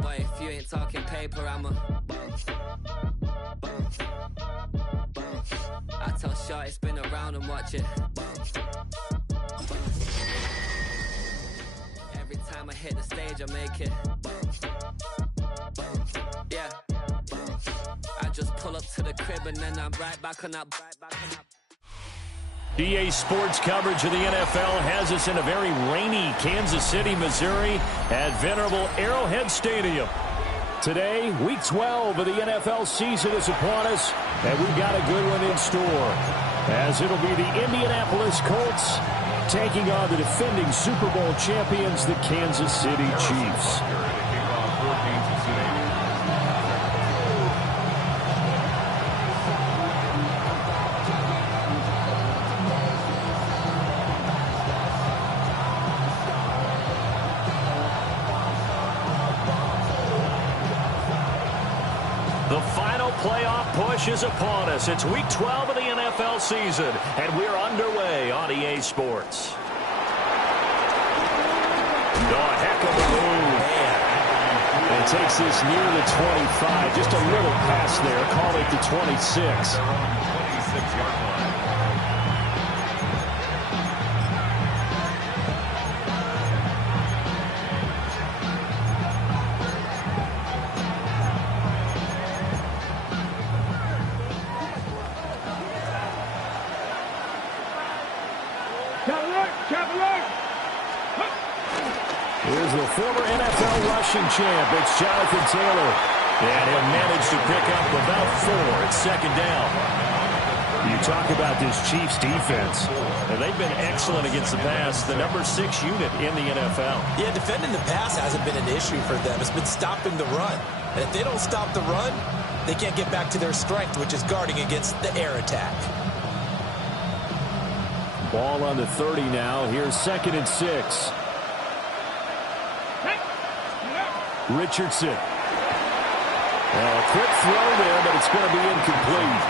Boy, if you ain't talking paper, I'ma. I tell Shorty spin around and watch it. Every time I hit the stage, I make it. Yeah. I just pull up to the crib and then I'm right back on that. EA Sports coverage of the NFL has us in a very rainy Kansas City, Missouri at venerable Arrowhead Stadium. Today, Week 12 of the NFL season is upon us, and we've got a good one in store, as it'll be the Indianapolis Colts taking on the defending Super Bowl champions, the Kansas City Chiefs. The final playoff push is upon us. It's Week 12 of the NFL season, and we're underway on EA Sports. Oh, heck of a move. And takes this near the 25. Just a little pass there. Call it the 26. Here's the former NFL rushing champ. It's Jonathan Taylor. And he'll manage to pick up about 4 at second down. You talk about this Chiefs defense. And they've been excellent against the pass. The number 6 unit in the NFL. Yeah, defending the pass hasn't been an issue for them. It's been stopping the run. And if they don't stop the run, they can't get back to their strength, which is guarding against the air attack. Ball on the 30 now. Here's 2nd and 6. Richardson. A quick throw there, but it's going to be incomplete.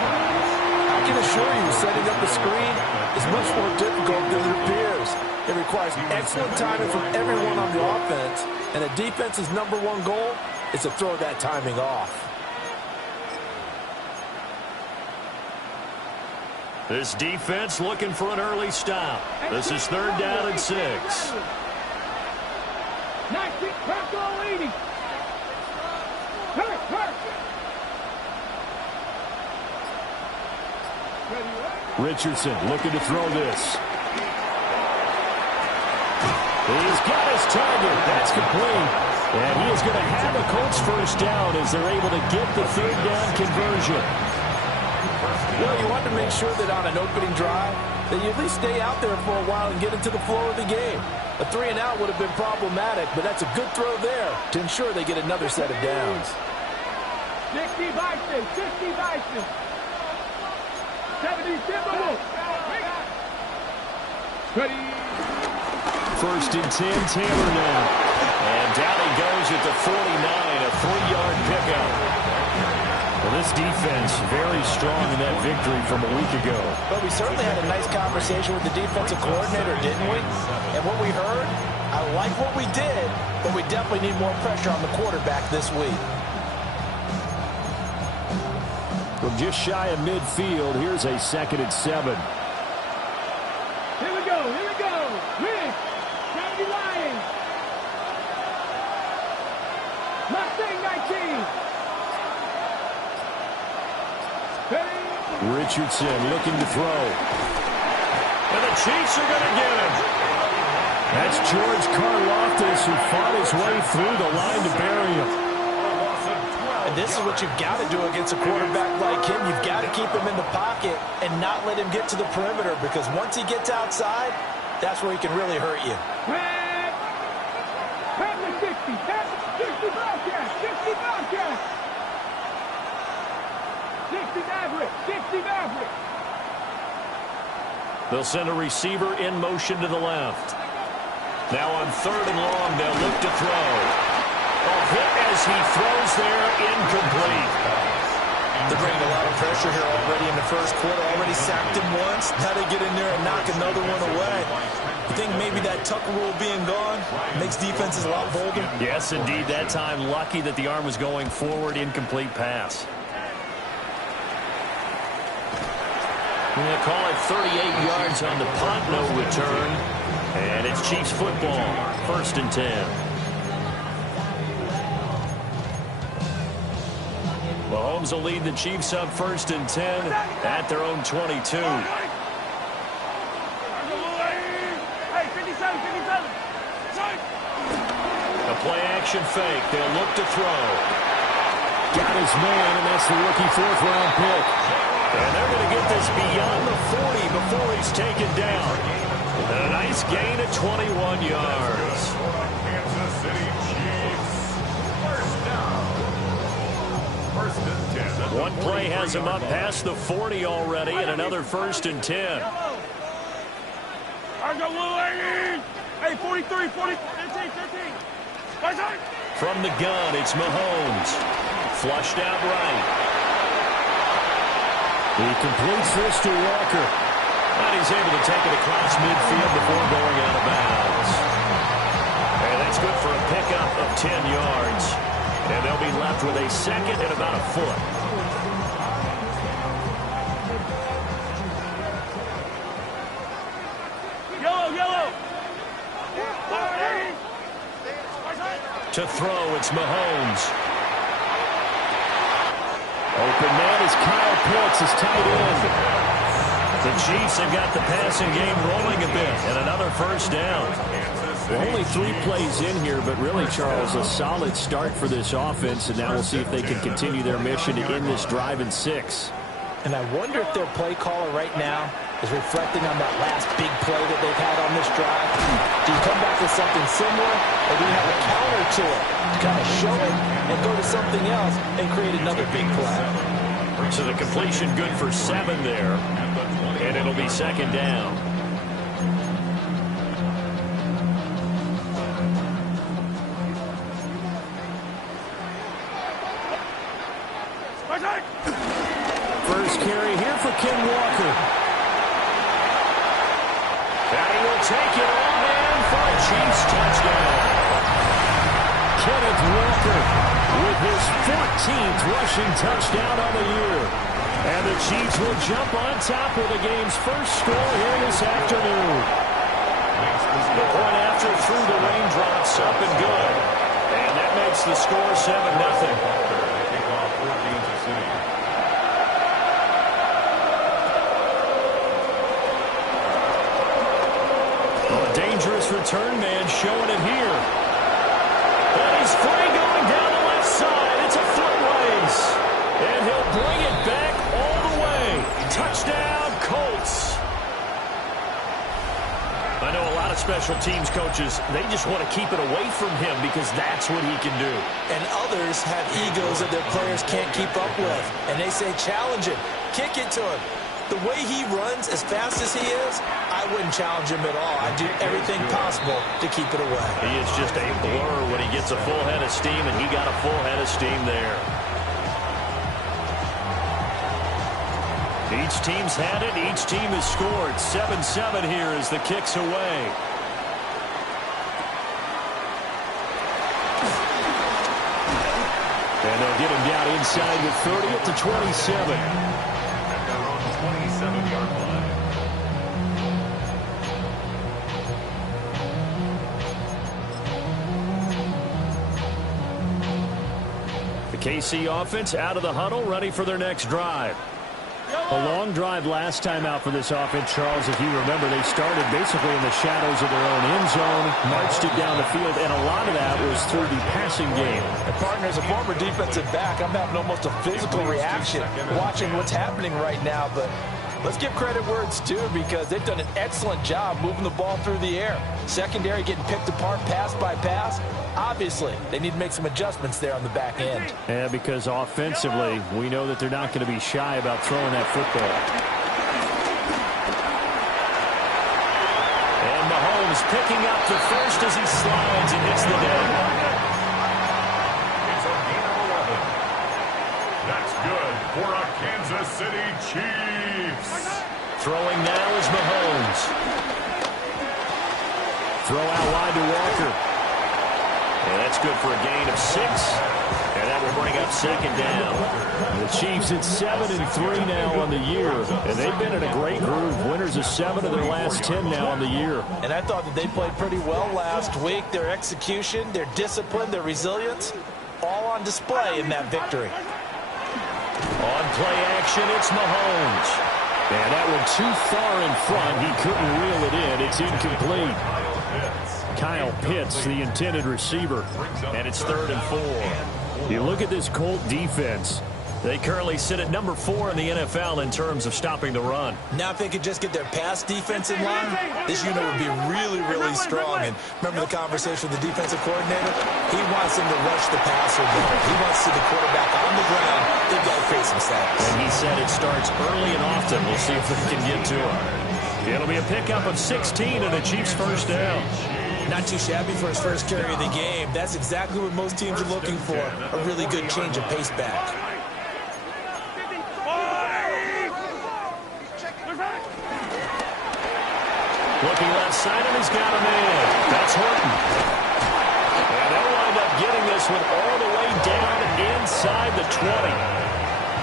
I can assure you, setting up a screen is much more difficult than it appears. It requires excellent timing from everyone on the offense, and a defense's #1 goal is to throw that timing off. This defense looking for an early stop. This is 3rd down and 6. Richardson looking to throw this. He's got his target. That's complete. And he is going to have the Colts first down as they're able to get the 3rd down conversion. Well, you want to make sure that on an opening drive, that you at least stay out there for a while and get into the flow of the game. A 3 and out would have been problematic, but that's a good throw there to ensure they get another set of downs. 60 Bison, 60 Bison. 70 Timberwolves. 1st and 10, Taylor now. And down he goes at the 49, a 3-yard pickup. Well, this defense very strong in that victory from a week ago. But we certainly had a nice conversation with the defensive coordinator, didn't we? And what we heard, I like what we did, but we definitely need more pressure on the quarterback this week. From just shy of midfield, here's a 2nd and 7. Here we go, here we go. Win. County Lions. Mustang 19. Richardson looking to throw. And the Chiefs are going to get him. That's George Karlaftis, who fought his way through the line to bury him. And this is what you've got to do against a quarterback like him. You've got to keep him in the pocket and not let him get to the perimeter, because once he gets outside, that's where he can really hurt you. Pat the 60. Pat 60 Bobcat. 60 Bobcat. 60 Maverick. 60 Maverick. They'll send a receiver in motion to the left. Now on 3rd and long, they'll look to throw. A hit as he throws there, incomplete. They're bringing a lot of pressure here already in the first quarter. Already sacked him once. Now they get in there and knock another one away. You think maybe that tuck rule being gone makes defenses a lot bolder? Yes, indeed. That time, lucky that the arm was going forward. Incomplete pass. We're going to call it 38 yards on the punt, no return. And it's Chiefs football, 1st and 10. Mahomes will lead the Chiefs up 1st and 10 at their own 22. A play-action fake. They'll look to throw. Got his man, and that's the rookie 4th-round pick. And they're going to get this beyond the 40 before he's taken down. And a nice gain of 21 yards. Kansas City Chiefs. 1st down. 1st and 10. One play has him up past the 40 already, and another 1st and 10. Hey, 43, 40, 15, 15. From the gun, it's Mahomes. Flushed out right. He completes this to Walker. And he's able to take it across midfield before going out of bounds. And that's good for a pickup of 10 yards. And they'll be left with a 2nd and about a foot. Yellow. To throw, it's Mahomes. Open man is Kyle Pitts, his tight end. The Chiefs have got the passing game rolling a bit, and another 1st down. Well, only 3 plays in here, but really, Charles, a solid start for this offense, and now we'll see if they can continue their mission to end this drive in 6. And I wonder if their play caller right now is reflecting on that last big play that they've had on this drive. Do you come back with something similar, or do you have a counter to it to kind of show it and go to something else and create another big play? So the completion good for 7 there, and it'll be 2nd down. First carry here for Ken Walker. And he will take it on in for a Chiefs touchdown. Kenneth Walker with his 14th rushing touchdown on the year. And the Chiefs will jump on top with the game's first score here this afternoon. The point after through the raindrops up and good. And that makes the score 7-0. Dangerous return man showing it here. And he's free going down the left side. It's a foot race. And he'll bring it back all the way. Touchdown, Colts. I know a lot of special teams coaches, they just want to keep it away from him because that's what he can do. And others have egos that their players can't keep up with. And they say, challenge him, kick it to him. The way he runs as fast as he is, I wouldn't challenge him at all. I'd do everything possible to keep it away. He is just a blur when he gets a full head of steam, and he got a full head of steam there. Each team's had it. Each team has scored. 7-7 here as the kick's away. And they'll get him down inside with 30 at the 27. 27-yard line. The KC offense out of the huddle, ready for their next drive. A long drive last time out for this offense, Charles. If you remember, they started basically in the shadows of their own end zone, marched it down the field, and a lot of that was through the passing game. And partner, as a former defensive back, I'm having almost a physical reaction watching what's happening right now. But let's give credit where it's due because they've done an excellent job moving the ball through the air. Secondary getting picked apart pass by pass. Obviously, they need to make some adjustments there on the back end. Yeah, because offensively, we know that they're not going to be shy about throwing that football. And Mahomes picking up the first as he slides and hits the net. It's a gain of 11. That's good for a Kansas City Chiefs. Throwing now is Mahomes. Throw out wide to Walker. And that's good for a gain of 6. And that will bring up second down. The Chiefs at 7-3 now on the year. And they've been in a great groove. Winners of 7 of their last 10 now on the year. And I thought that they played pretty well last week. Their execution, their discipline, their resilience, all on display in that victory. On play action, it's Mahomes. And that one too far in front. He couldn't reel it in. It's incomplete. Kyle Pitts, the intended receiver. And it's 3rd and 4. You look at this Colt defense. They currently sit at number 4 in the NFL in terms of stopping the run. Now if they could just get their pass defense in line, this unit would be really, really strong. And remember the conversation with the defensive coordinator? He wants them to rush the passer better. He wants to see the quarterback on the ground. They've got to create some sacks. And he said it starts early and often. We'll see if they can get to him. It'll be a pickup of 16 and a Chiefs first down. Not too shabby for his first carry of the game. That's exactly what most teams are looking for. A really good change of pace back. Looking left side, and he's got him in. That's Horton. And they'll wind up getting this one all the way down inside the 20.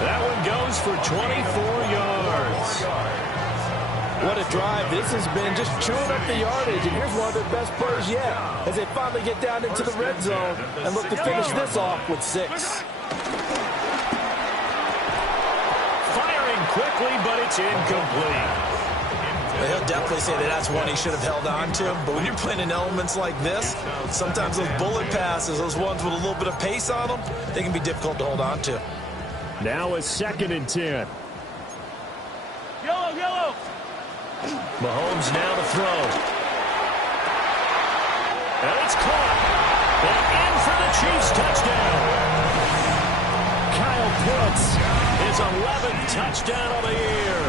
That one goes for 24 yards. What a drive this has been, just chewing up the yardage. And here's one of their best plays yet as they finally get down into the red zone and look to finish this off with 6. Firing quickly, but it's incomplete. He'll definitely say that that's one he should have held on to. But when you're playing in elements like this, sometimes those bullet passes, those ones with a little bit of pace on them, they can be difficult to hold on to. Now a 2nd and 10. Yellow. Mahomes now to throw. And it's caught. And in for the Chiefs touchdown. Kyle Pitts, His 11th touchdown of the year.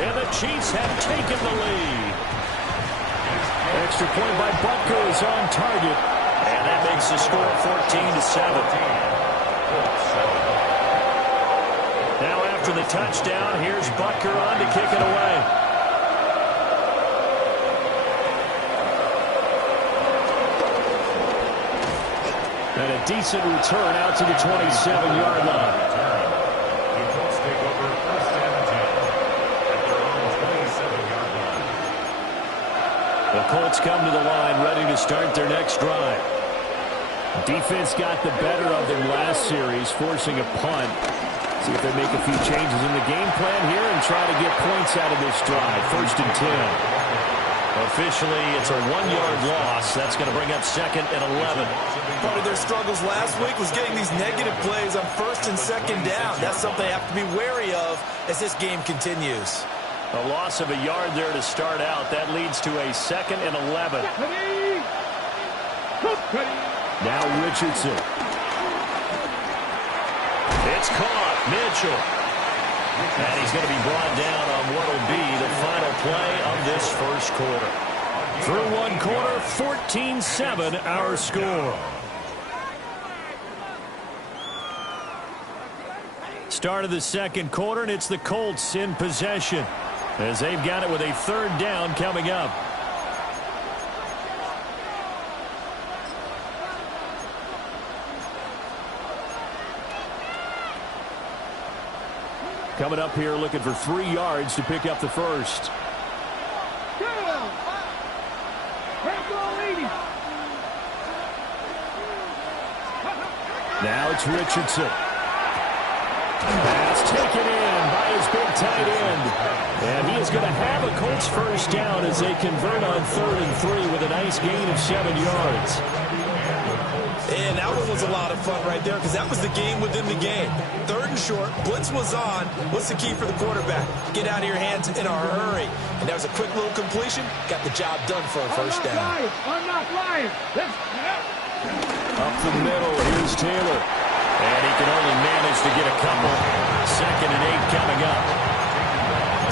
And the Chiefs have taken the lead. extra point by Butker is on target. And that makes the score 14-7. Now after the touchdown, here's Butker on to kick it away. And a decent return out to the 27-yard line. The Colts take over 1st and 10 at their own 27-yard line. The Colts come to the line ready to start their next drive. Defense got the better of them last series, forcing a punt. See if they make a few changes in the game plan here and try to get points out of this drive. 1st and 10. Officially, it's a 1-yard loss. That's going to bring up 2nd and 11. Part of their struggles last week was getting these negative plays on 1st and 2nd down. That's something they have to be wary of as this game continues. A loss of a yard there to start out. That leads to a 2nd and 11. Now Richardson. It's caught. Mitchell. And he's going to be brought down on what will be the final play of this first quarter. Through one quarter, 14-7 our score. Start of the second quarter, and it's the Colts in possession as they've got it with a 3rd down coming up. Coming up here looking for 3 yards to pick up the first. Now it's Richardson. Pass taken in by his big tight end. And he is going to have a Colts first down as they convert on 3rd and 3 with a nice gain of 7 yards. And that one was a lot of fun right there because that was the game within the game. 3rd and short, blitz was on. What's the key for the quarterback? Get out of your hands in a hurry. And that was a quick little completion. Got the job done for a first down. I'm not lying. Up the middle, here's Taylor. And he can only manage to get a couple. 2nd and 8 coming up.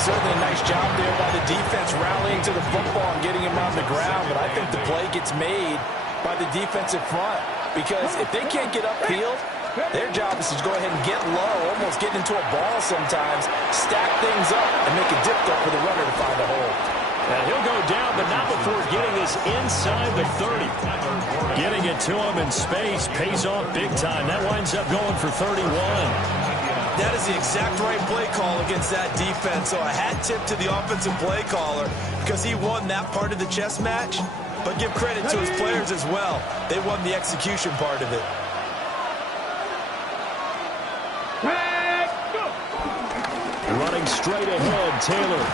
Certainly a nice job there by the defense rallying to the football and getting him on the ground. But I think the play gets made by the defensive front. Because if they can't get upfield, their job is to go ahead and get low, almost get into a ball sometimes, stack things up, and make it difficult for the runner to find a hole. And he'll go down, but not before getting this inside the 30. Getting it to him in space pays off big time. That winds up going for 31. That is the exact right play call against that defense. So a hat tip to the offensive play caller because he won that part of the chess match. But give credit to his players as well. They won the execution part of it. Running straight ahead, Taylor.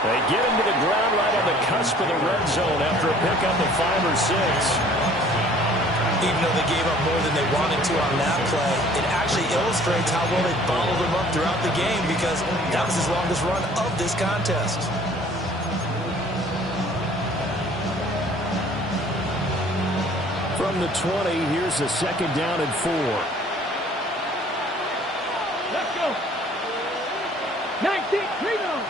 They get him to the ground right on the cusp of the red zone after a pickup of 5 or 6. Even though they gave up more than they wanted to on that play, it actually illustrates how well they bottled him up throughout the game because that was his longest run of this contest. From the 20, here's a 2nd down and 4. Let's go. 19, Reno.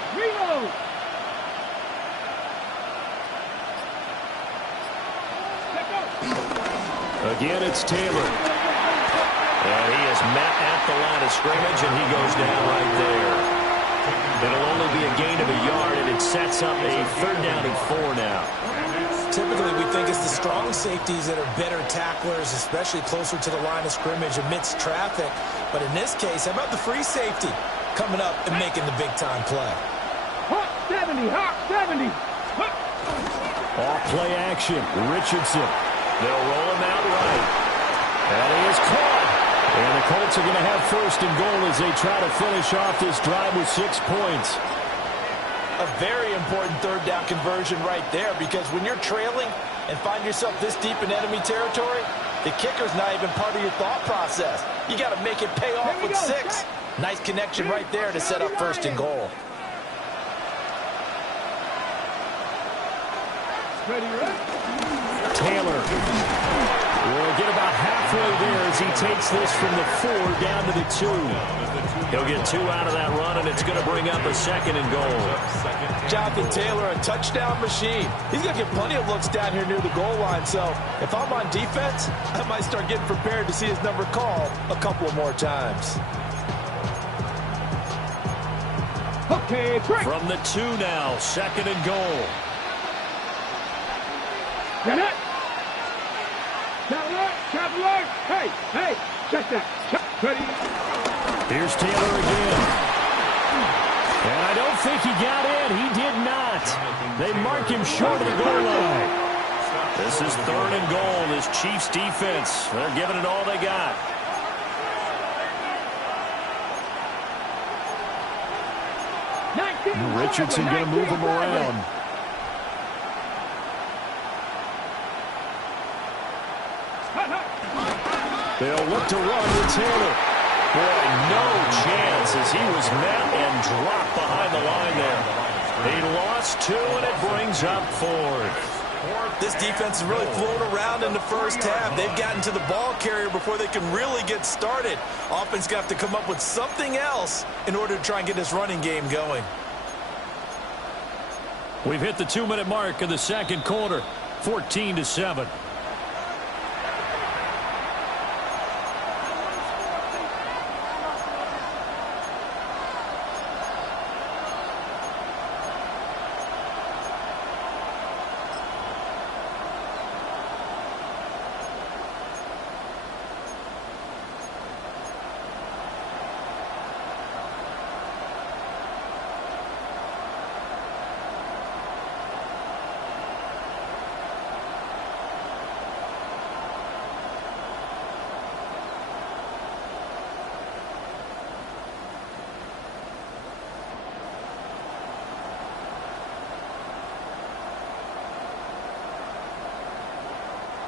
Let's go. Again, it's Taylor. And he is met at the line of scrimmage, and he goes down right there. It'll only be a gain of a yard, and it sets up a 3rd down and 4 now. Typically, we think it's the strong safeties that are better tacklers, especially closer to the line of scrimmage amidst traffic. But in this case, how about the free safety coming up and making the big-time play? Hawk 70. Off play action. Richardson. They'll roll him out right. And he is caught. And the Colts are going to have 1st and goal as they try to finish off this drive with 6 points. A very important 3rd down conversion right there because when you're trailing and find yourself this deep in enemy territory, the kicker's not even part of your thought process. You got to make it pay off with 6. Nice connection right there to set up 1st and goal. Taylor will get about halfway there as he takes this from the 4 down to the 2. He'll get 2 out of that run, and it's going to bring up a 2nd and goal. Jonathan Taylor, a touchdown machine. He's going to get plenty of looks down here near the goal line, so if I'm on defense, I might start getting prepared to see his number called a couple of more times. Okay, break. From the 2 now, 2nd and goal. Get it. Traveler. Hey, check that. Ready. Here's Taylor again. And I don't think he got in. He did not. They mark him short of the goal line. This is 3rd and goal. This Chiefs defense, they're giving it all they got. Richardson going to move him around. They'll look to run with Taylor. Boy, no chance as he was met and dropped behind the line there. He lost 2, and it brings up 4th. This defense has really flown around in the first half. They've gotten to the ball carrier before they can really get started. Offense got to come up with something else in order to try and get this running game going. We've hit the 2-minute mark of the 2nd quarter, 14-7.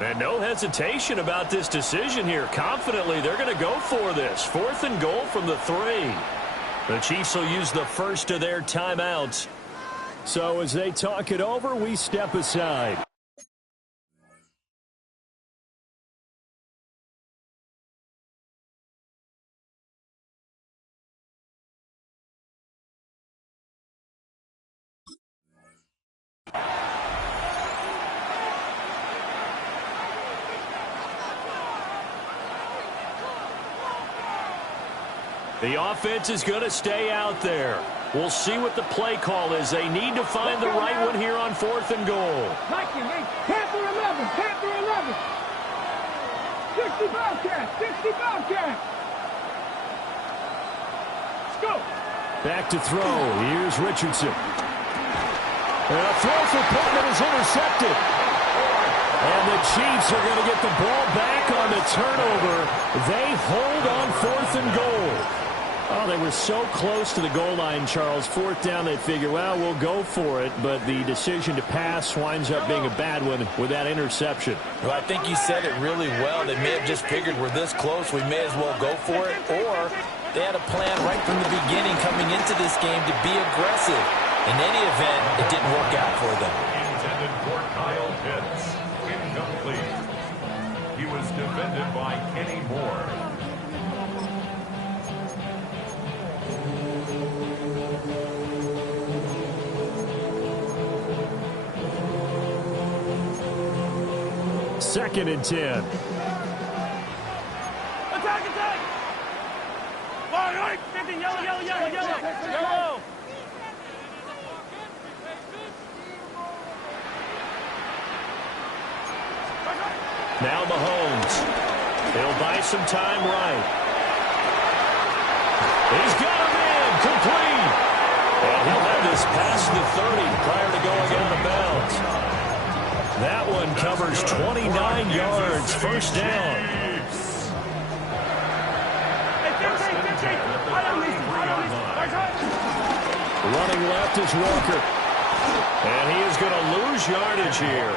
And no hesitation about this decision here. Confidently, they're going to go for this. 4th and goal from the 3. The Chiefs will use the first of their timeouts. So as they talk it over, we step aside. The offense is going to stay out there. We'll see what the play call is. They need to find the right one here on 4th and goal. Panther 11, Panther 11. 60 Bobcats, 60 Bobcats. Let's go. Back to throw. Here's Richardson. And a throw for Pittman is intercepted. And the Chiefs are going to get the ball back on the turnover. They hold on 4th and goal. Oh, they were so close to the goal line, Charles. 4th down, they figure, well, we'll go for it. But the decision to pass winds up being a bad one with that interception. Well, I think you said it really well. They may have just figured we're this close, we may as well go for it. Or they had a plan right from the beginning coming into this game to be aggressive. In any event, it didn't work out for them. Intended for Kyle Pitts. Incomplete. He was defended by Kenny Moore. Second and 10. Attack, attack. All right, 50, yellow, yellow, yellow, yellow. Yellow. Now Mahomes. He'll buy some time right. He's got him in. Complete. And he'll have this past the 30 prior to going out of bounds. That one covers 29 yards. First down. Running left is Walker. And he is going to lose yardage here.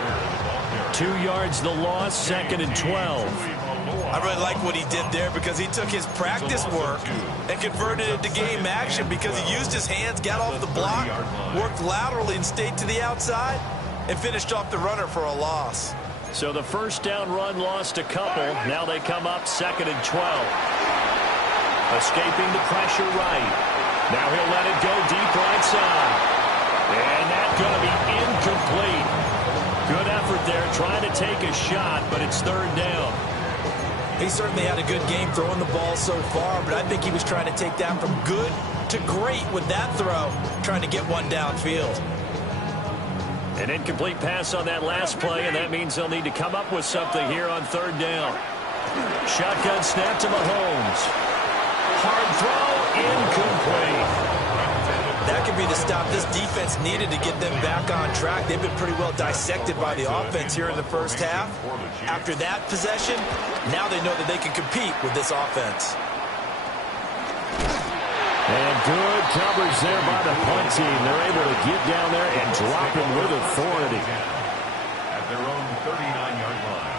2 yards the loss, 2nd and 12. I really like what he did there because he took his practice work and converted it to game action because he used his hands, got off the block, worked laterally and stayed to the outside, and finished off the runner for a loss. So the first down run lost a couple. Now they come up 2nd and 12. Escaping the pressure right. Now he'll let it go deep right side. And that's going to be incomplete. Good effort there trying to take a shot, but it's 3rd down. He certainly had a good game throwing the ball so far, but I think he was trying to take that from good to great with that throw, trying to get one downfield. An incomplete pass on that last play, and that means they'll need to come up with something here on 3rd down. Shotgun snap to Mahomes. Hard throw, incomplete. That could be the stop this defense needed to get them back on track. They've been pretty well dissected by the offense here in the first half. After that possession, now they know that they can compete with this offense. And good coverage there by the punt team. They're able to get down there and drop him with authority. At their own 39-yard line.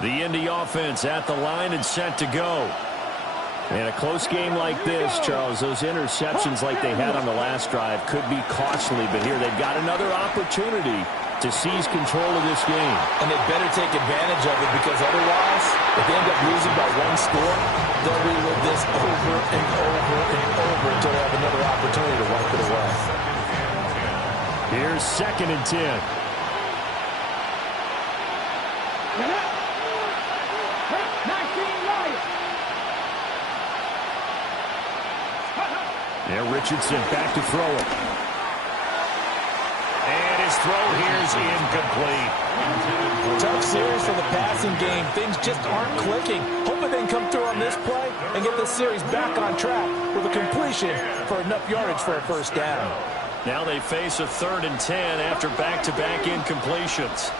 The Indy offense at the line and set to go. And a close game like this, Charles, those interceptions like they had on the last drive could be costly. But here they've got another opportunity to seize control of this game. And they better take advantage of it because otherwise, if they end up losing by 1 score, they'll relive this over and over and over until they have another opportunity to wipe it away. Here's 2nd and 10. Now Richardson back to throw it. And his throw here's incomplete. Tough series for the passing game. Things just aren't clicking. Hoping they can come through on this play and get this series back on track with a completion for enough yardage for a first down. Now they face a 3rd and 10 after back-to-back incompletions.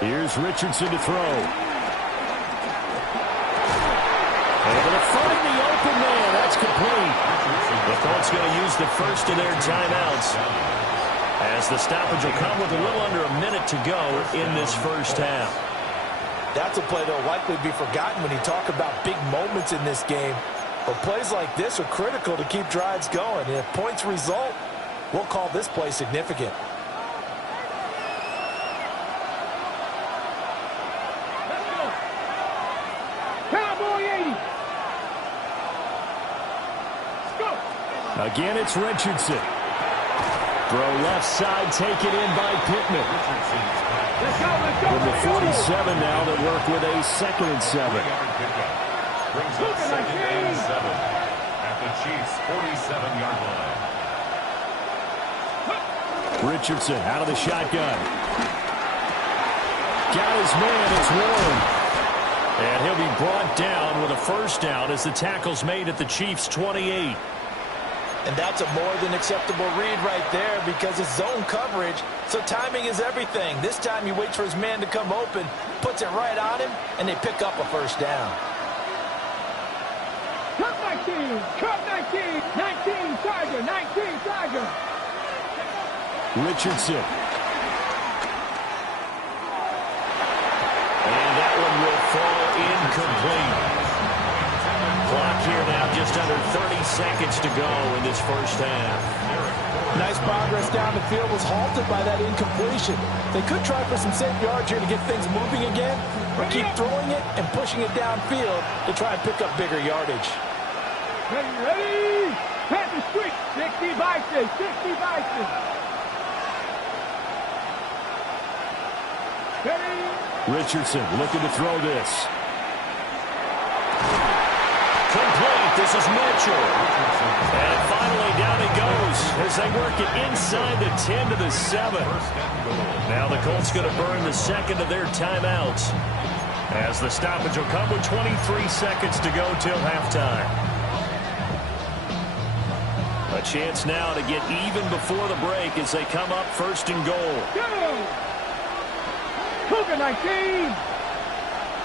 Here's Richardson to throw. Able to find the open man. That's complete. The Colts going to use the first of their timeouts as the stoppage will come with a little under a minute to go in this first half. That's a play that will likely be forgotten when you talk about big moments in this game. But plays like this are critical to keep drives going. And if points result, we'll call this play significant. Again, it's Richardson. Throw left side, taken in by Pittman. Let's go, let's go, From the let's go. 47 now, they work with a 2nd and 7. Brings up 2nd and 7 at the Chiefs' 47-yard line. Richardson out of the shotgun. Got his man, it's Warren. And he'll be brought down with a first down as the tackle's made at the Chiefs' 28. And that's a more than acceptable read right there because it's zone coverage, so timing is everything. This time he waits for his man to come open, puts it right on him, and they pick up a first down. Cut 19, cut 19, 19 Tiger, 19 Tiger. Richardson. And that one will fall incomplete. Clock here now, just under 30 seconds to go in this first half. Nice progress down the field, was halted by that incompletion. They could try for some safe yards here to get things moving again, or keep throwing it and pushing it downfield to try and pick up bigger yardage. Ready, ready. Pass the street. 60 Bison, 60 Bison. Ready. Richardson looking to throw this. Complete. This is Mitchell. And finally down he goes as they work it inside the 10 to the 7. Now the Colts going to burn the second of their timeouts as the stoppage will come with 23 seconds to go till halftime. A chance now to get even before the break as they come up 1st and goal. Go. Cougar 19.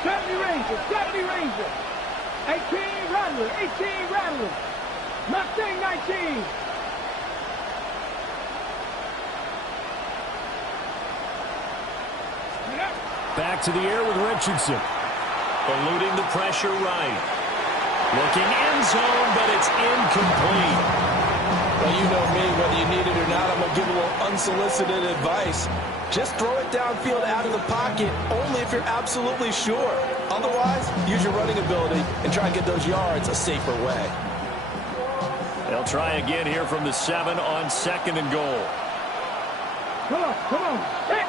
70 Ranger, 70 Ranger. 18 Rattler, 18 Rattler. Mustang 19. Back to the air with Richardson. Eluding the pressure right. Looking end zone, but it's incomplete. Well, you know me, whether you need it or not, I'm going to give a little unsolicited advice. Just throw it downfield out of the pocket, only if you're absolutely sure. Otherwise, use your running ability and try and get those yards a safer way. They'll try again here from the 7 on 2nd and goal. Come on, come on. Hit.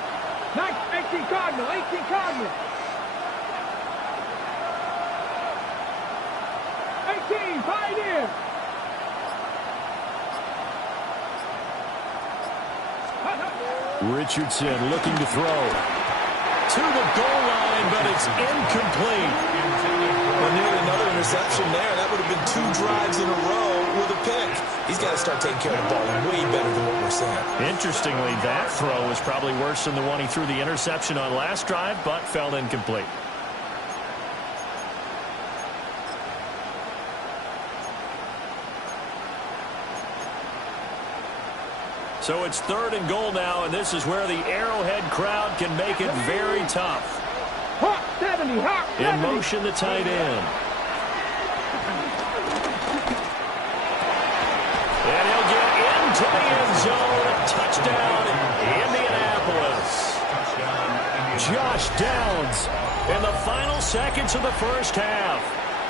18 Cardinal, 18 Cardinal. 18, Pioneer. Richardson looking to throw. To the goal line, but it's incomplete. Well, nearly another interception there. That would have been 2 drives in a row with a pick. He's got to start taking care of the ball way better than what we're seeing. Interestingly, that throw was probably worse than the one he threw the interception on last drive, but fell incomplete. So it's 3rd and goal now, and this is where the Arrowhead crowd can make it very tough. Hawk 70, Hawk 70. In motion, the tight end. And he'll get into the end zone. Touchdown, Indianapolis. Josh Downs in the final seconds of the first half.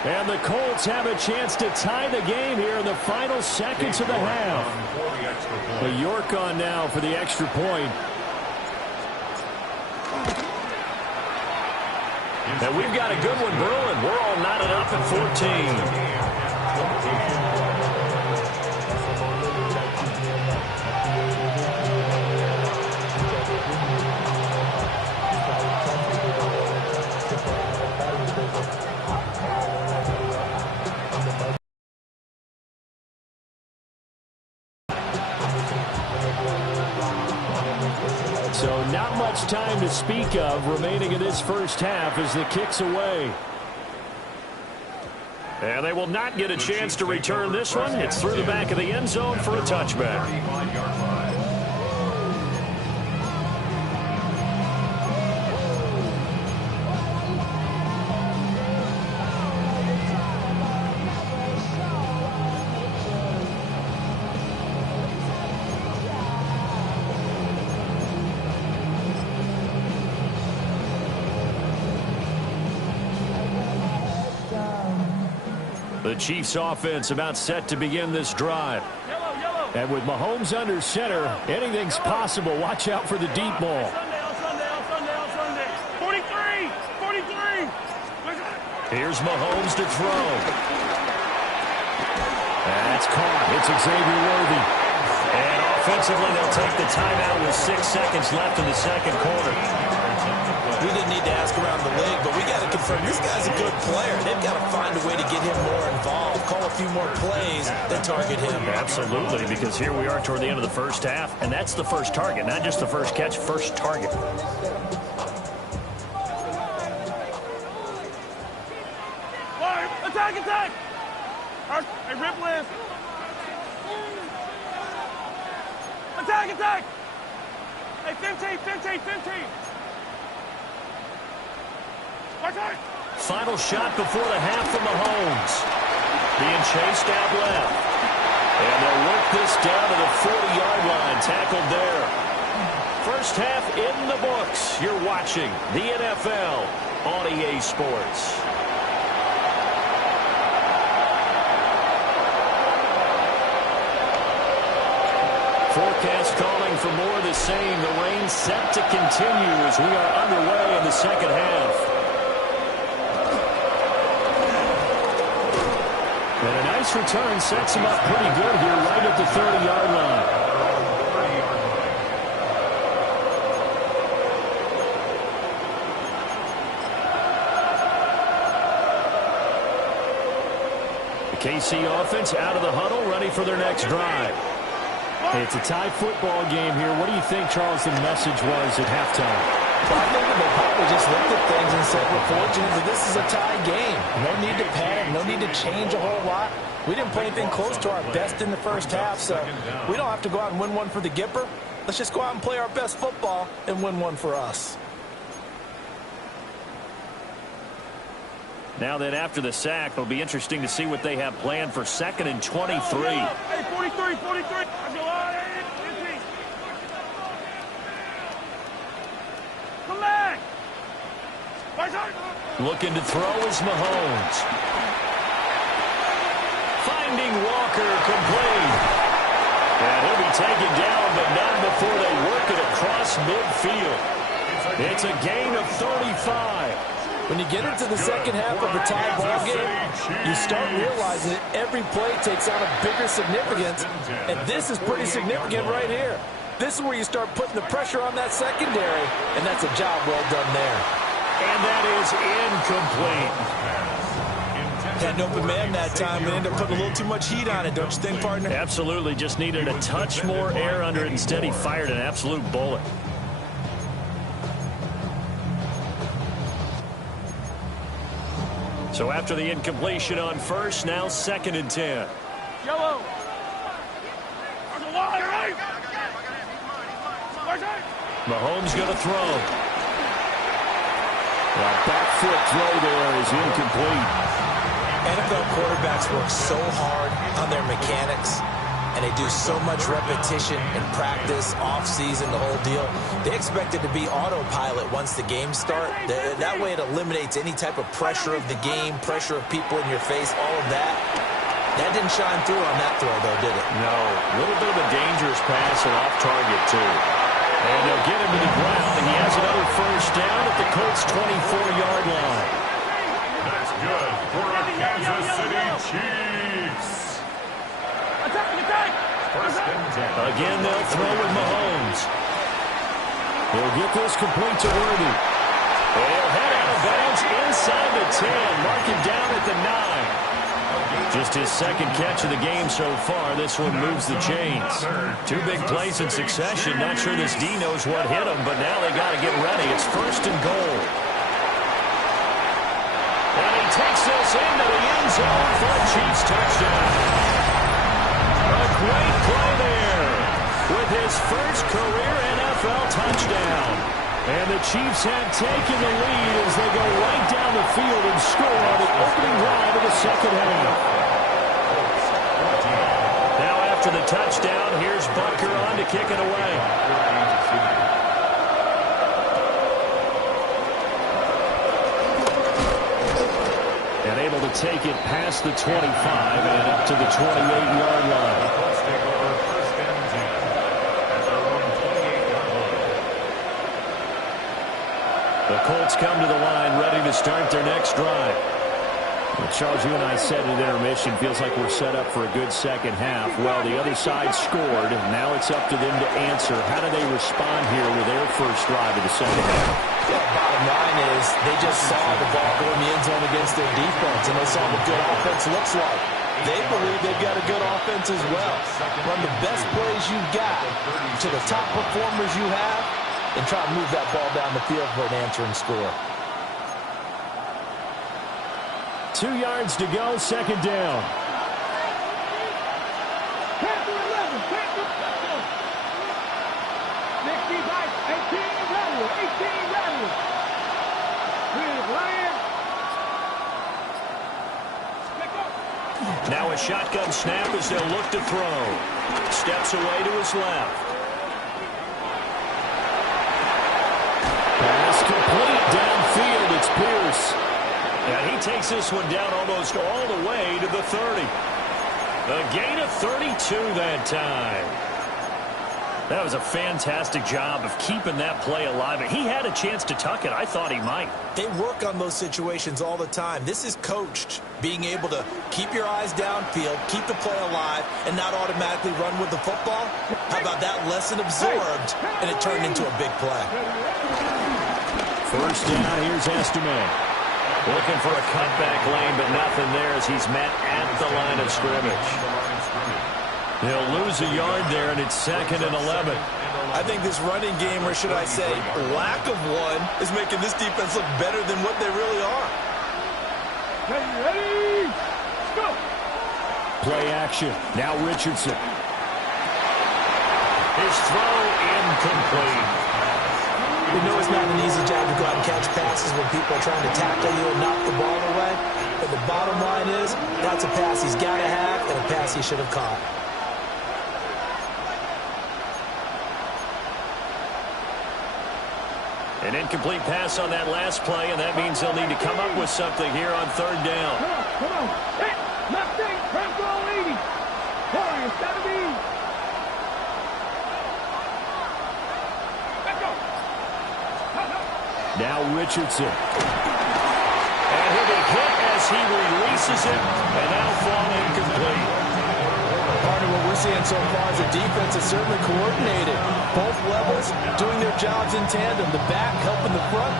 And the Colts have a chance to tie the game here in the final seconds of the half. But York on now for the extra point. And we've got a good one brewing. We're all knotted up at 14. So not much time to speak of remaining in this first half as the kick's away. And they will not get a chance to return this one. It's through the back of the end zone for a touchback. The Chiefs offense about set to begin this drive. And with Mahomes under center, anything's possible. Watch out for the deep ball. Sunday. 43. Here's Mahomes to throw. That's caught. It's Xavier Worthy. And offensively, they'll take the timeout with 6 seconds left in the second quarter. We didn't need to ask around the league, but we got to confirm this guy's a good player. They've got to find a way to get him more involved, call a few more plays that target him. Absolutely, because here we are toward the end of the first half, and that's the first target, not just the first catch, first target. Attack! Hey, rip list. Attack! Hey, 15. Final shot before the half from Mahomes. Being chased out left. And they'll work this down to the 40-yard line. Tackled there. First half in the books. You're watching the NFL on EA Sports. Forecast calling for more of the same. The rain set to continue as we are underway in the second half. And a nice return sets him up pretty good here right at the 30-yard line. The KC offense out of the huddle, ready for their next drive. Hey, it's a tie football game here. What do you think, Charles, the message was at halftime? Well, I think they probably just looked at things and said, we're fortunate that this is a tie game. No need to panic. No need to change a whole lot. We didn't play anything close to our best in the first half, so we don't have to go out and win one for the Gipper. Let's just go out and play our best football and win one for us. Now then, after the sack, it'll be interesting to see what they have planned for 2nd and 23. Hey, 43. Come back. Looking to throw is Mahomes. Finding Walker, complete. And he'll be taken down, but not before they work it across midfield. It's a gain of 35. When you get into the second half of a tie ball game, you start realizing that every play takes on a bigger significance, and this is pretty significant right here. This is where you start putting the pressure on that secondary, and that's a job well done there. And that is incomplete. Had an open man that time and ended up putting a little too much heat on it, don't you think, partner? Absolutely, just needed a touch more air under it. Instead, he fired an absolute bullet. So after the incompletion on first, now 2nd and 10. Yellow. Mahomes going to throw. Well, back foot throw there is incomplete. NFL quarterbacks work so hard on their mechanics, and they do so much repetition and practice, off-season, the whole deal. They expect it to be autopilot once the games start. That way it eliminates any type of pressure of the game, pressure of people in your face, all of that. That didn't shine through on that throw, though, did it? No. A little bit of a dangerous pass and off target, too. And they'll get him to the ground, and he has another first down at the Colts' 24-yard line. That's good for our Kansas City Chiefs. Attack! First and 10. Again, they'll throw with Mahomes. He'll get this complete to Worthy. They'll head out of bounds inside the 10. Mark him down at the 9. Just his second catch of the game so far. This one moves the chains. 2 big plays in succession. Not sure this D knows what hit him, but now they got to get ready. It's 1st and goal. And he takes this into the end zone for a Chiefs touchdown. A great play there with his first career NFL touchdown. And the Chiefs have taken the lead as they go right down the field and score on the opening drive of the second half. Now after the touchdown, here's Butker on to kick it away. And able to take it past the 25 and up to the 28-yard line. The Colts come to the line ready to start their next drive. Well, Charles, you and I said at intermission, feels like we're set up for a good second half. Well, the other side scored. Now it's up to them to answer. How do they respond here with their first drive of the second half? Yeah, bottom line is they just saw the ball go in the end zone against their defense, and they saw what good offense looks like. They believe they've got a good offense as well. Run the best plays you've got to the top performers you have, and try to move that ball down the field for an answering score. 2 yards to go, second down. Now a shotgun snap as they'll look to throw. Steps away to his left. Pass complete downfield. It's Pierce. And he takes this one down almost all the way to the 30. A gain of 32 that time. That was a fantastic job of keeping that play alive. He had a chance to tuck it. I thought he might. They work on those situations all the time. This is coached, being able to keep your eyes downfield, keep the play alive, and not automatically run with the football. How about that lesson absorbed, and it turned into a big play. First down, here's Esteman. Looking for a cutback lane, but nothing there as he's met at the line of scrimmage. He'll lose a yard there, and it's 2nd and 11. I think this running game, or should I say lack of one, is making this defense look better than what they really are. Ready? Let's go. Play action. Now Richardson. His throw incomplete. We know it's not an easy job to go out and catch passes when people are trying to tackle you and knock the ball away. But the bottom line is, that's a pass he's got to have and a pass he should have caught. An incomplete pass on that last play, and that means they'll need to come up with something here on third down. Come on. Hit. Left thing. Front goal 80. Corey, it's got to be. Let's go. Now Richardson. And he'll be hit as he releases it, and that'll fall incomplete. Part of what we're seeing so far is the defense is certainly coordinated. Both levels doing their jobs in tandem. The back helping the front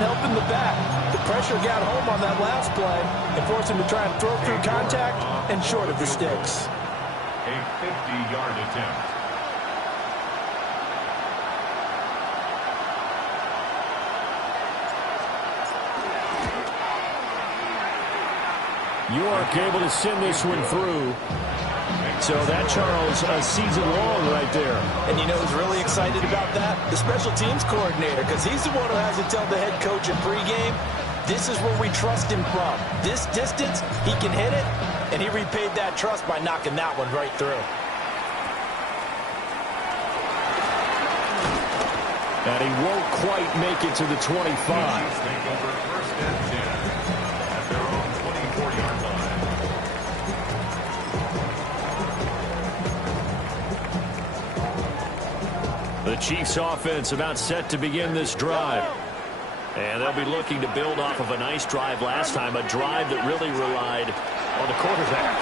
helping the back. The pressure got home on that last play and forced him to try and throw through contact and short of the sticks. A 50-yard attempt. York able to send this one through. So that, Charles, a season long right there. And you know who's really excited about that? The special teams coordinator, because he's the one who has to tell the head coach in pregame, this is where we trust him from. This distance, he can hit it, and he repaid that trust by knocking that one right through. And he won't quite make it to the 25. Take over 1st and 10 at their own 24-yard line. The Chiefs offense about set to begin this drive. And they'll be looking to build off of a nice drive last time, a drive that really relied on the quarterback.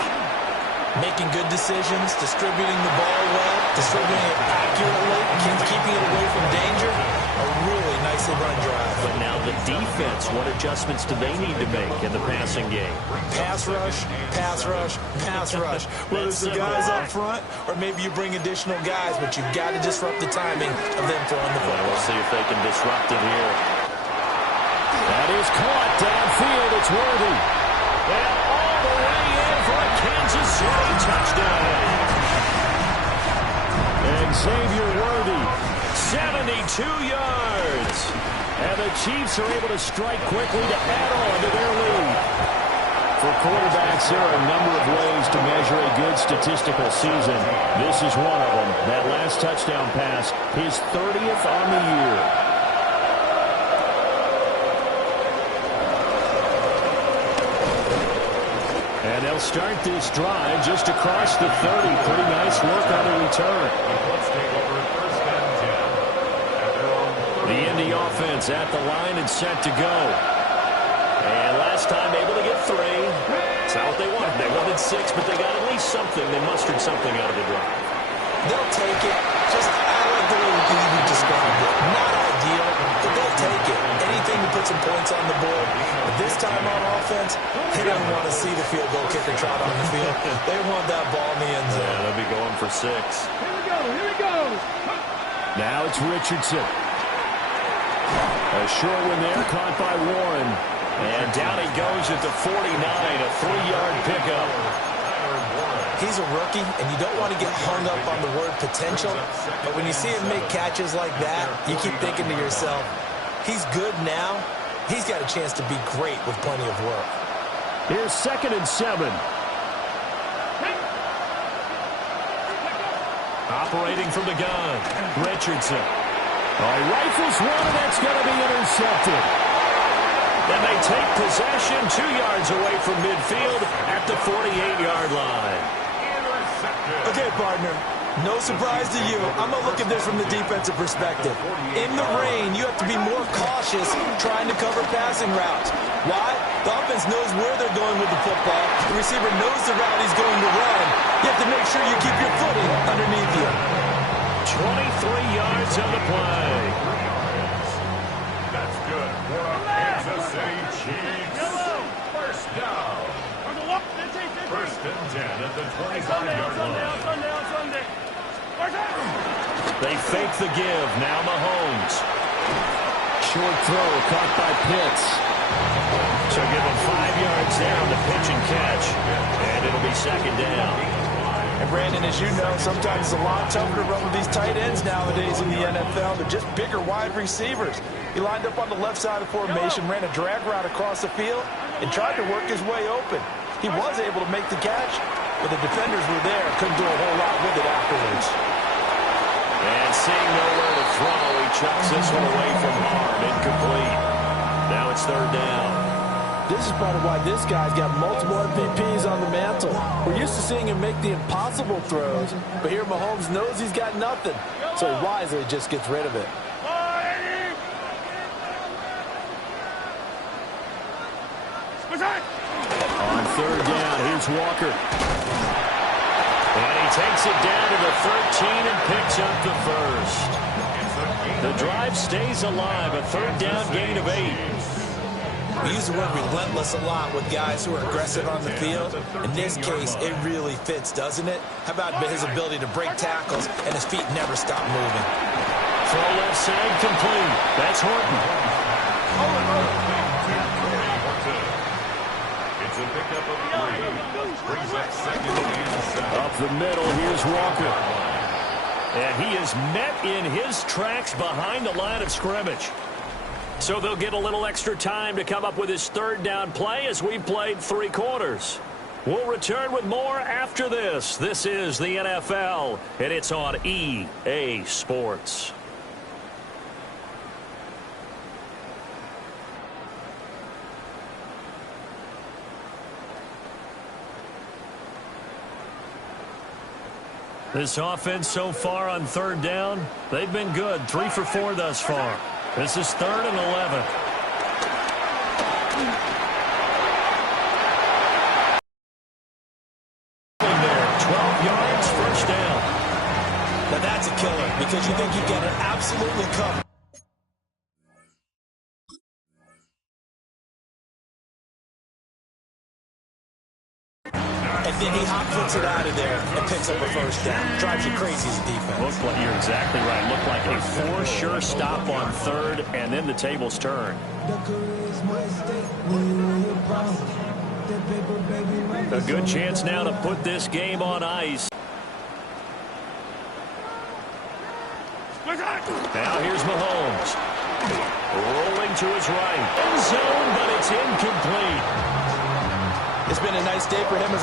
Making good decisions, distributing the ball well, distributing it accurately, keeping it away from danger. A really nicely run drive. But now the defense, what adjustments do they need to make in the passing game? Pass rush, pass rush, pass rush. Whether it's the guys up front or maybe you bring additional guys, but you've got to disrupt the timing of them throwing the football. We'll see if they can disrupt it here. That is caught downfield. It's Worthy. And all the way in for a Kansas City touchdown. And Xavier Worthy, 72 yards. And the Chiefs are able to strike quickly to add on to their lead. For quarterbacks, there are a number of ways to measure a good statistical season. This is one of them. That last touchdown pass, his 30th on the year. And they'll start this drive just across the 30. Pretty nice work on the return. Let's take over 1st and 10 at their own 30. The The Indy offense at the line and set to go. And last time able to get 3. It's not what they wanted. They wanted 6, but they got at least something. They mustered something out of the drive. They'll take it. Just, I like the way you described it. Not ideal, but they'll take it. Anything to put some points on the board. But this time on offense, they don't want to see the field goal kicker trot on the field. They want that ball in the end zone. Yeah, they'll be going for 6. Here we go. Now it's Richardson. A short one there, caught by Warren. And down he goes at the 49, a 3-yard pickup. He's a rookie, and you don't want to get hung up on the word potential. But when you see him make catches like that, you keep thinking to yourself, he's good now. He's got a chance to be great with plenty of work. Here's 2nd and 7. Operating from the gun, Richardson. Rifles one, and that's going to be intercepted. Then they take possession 2 yards away from midfield at the 48-yard line. Okay, partner, no surprise to you. I'm going to look at this from the defensive perspective. In the rain, you have to be more cautious trying to cover passing routes. Why? The offense knows where they're going with the football. The receiver knows the route he's going to run. You have to make sure you keep your footing underneath you. 23 yards on the play. That's good for a Kansas City Chiefs. First down. First and 10 at the 25-yard line. They fake the give. Now Mahomes. Short throw caught by Pitts. So give him 5 yards there on the pitch and catch. And it'll be 2nd down. And Brandon, as you know, sometimes it's a lot tougher to run with these tight ends nowadays in the NFL. They're just bigger wide receivers. He lined up on the left side of the formation, ran a drag route across the field, and tried to work his way open. He was able to make the catch, but the defenders were there. Couldn't do a whole lot with it afterwards. And seeing nowhere to throw, he chucks this one away from Arm. Incomplete. Now it's 3rd down. This is part of why this guy's got multiple MVPs on the mantle. We're used to seeing him make the impossible throws, but here Mahomes knows he's got nothing, so he wisely just gets rid of it. On 3rd down, here's Walker. And he takes it down to the 13 and picks up the first. The drive stays alive, a 3rd down gain of 8. We use the word relentless a lot with guys who are aggressive on the field. In this case, it really fits, doesn't it? How about his ability to break tackles and his feet never stop moving? Throw left side complete. That's Horton. It's a pickup of 3. Brings up 2nd and 7. Up the middle, here's Walker. And he is met in his tracks behind the line of scrimmage. So they'll get a little extra time to come up with his 3rd down play as we played 3 quarters. We'll return with more after this. This is the NFL, and it's on EA Sports. This offense so far on 3rd down, they've been good. 3 for 4 thus far. This is 3rd and 11. There, 12 yards, first down. Now that's a killer because you think you've got it absolutely covered. And then he hot-foots it out of there and picks up a first down. Drives you crazy as a defense. Looked like, you're exactly right. Looked like a for-sure stop on 3rd, and then the tables turn. A good chance now to put this game on ice. Now here's Mahomes. Rolling to his right. End zone, but it's incomplete. It's been a nice day for him as a